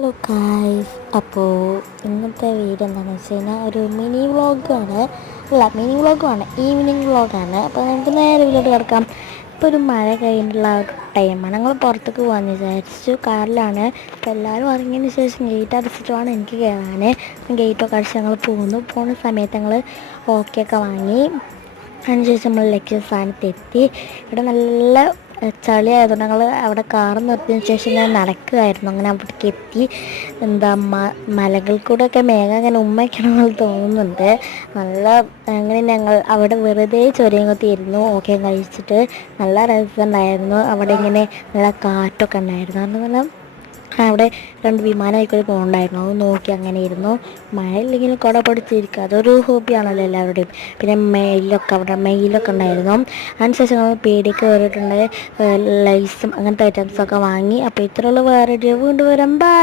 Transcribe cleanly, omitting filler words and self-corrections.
Hello guys, അപ്പോൾ ഇന്നത്തെ video എന്താണെന്ന് വെച്ച് കഴിഞ്ഞാൽ ഒരു മിനി വ്ളോഗാണ്. മിനി വ്ളോഗുമാണ്, ഈവനിങ് വ്ളോഗാണ്. അപ്പോൾ നമുക്ക് നേരെ വീട്ടിലോട്ട് കിടക്കാം. ഇപ്പോൾ ഒരു മഴ കഴിഞ്ഞിട്ടുള്ള ഒരു ടൈമാണ്. ഞങ്ങൾ പുറത്തേക്ക് പോകാമെന്ന് വിചാരിച്ചു. കാറിലാണ്. അപ്പോൾ എല്ലാവരും ഇറങ്ങിയതിന് ശേഷം ഗേറ്റ് അടച്ചിട്ടുമാണ് എനിക്ക് കയറാൻ. ഗേറ്റൊക്കെ അടിച്ച് ഞങ്ങൾ പോകുന്ന സമയത്ത് ഞങ്ങൾ ഓക്കെയൊക്കെ വാങ്ങി. അതിനുശേഷം നമ്മൾ ലക്ഷ്യ സ്ഥാനത്തെത്തി. ഇവിടെ നല്ല ചളി ആയതുകൊണ്ട് ഞങ്ങൾ അവിടെ കാറ് നിർത്തിയതിന് ശേഷം ഞാൻ നടക്കുകയായിരുന്നു. അങ്ങനെ അവിടേക്ക് എത്തി. മലകൾ കൂടെ ഒക്കെ മേഘം അങ്ങനെ ഉമ്മയ്ക്കണമെന്ന് തോന്നുന്നുണ്ട്. നല്ല അങ്ങനെ ഞങ്ങൾ അവിടെ വെറുതെ ചൊരയും കൊത്തിയിരുന്നു. ഓക്കെ കഴിച്ചിട്ട് നല്ല രസമുണ്ടായിരുന്നു. അവിടെ ഇങ്ങനെ നല്ല കാറ്റൊക്കെ ഉണ്ടായിരുന്നു. അതുപോലെ അവിടെ 2 വിമാനമായിക്കോട്ട് പോകുന്നുണ്ടായിരുന്നു. അത് നോക്കി അങ്ങനെ ഇരുന്നു. മഴ ഇല്ലെങ്കിൽ കുട പൊടിച്ചിരിക്കുക, അതൊരു ഹോബിയാണല്ലോ എല്ലാവരുടെയും. പിന്നെ മെയിലൊക്കെ ഉണ്ടായിരുന്നു. അതിനുശേഷം നമ്മൾ പേടിയൊക്കെ കയറിയിട്ടുണ്ട്. ലൈസും അങ്ങനത്തെ ഐറ്റംസൊക്കെ വാങ്ങി. അപ്പോൾ ഇത്രയുള്ള വേറെ വീണ്ടും വരാം. ബൈ.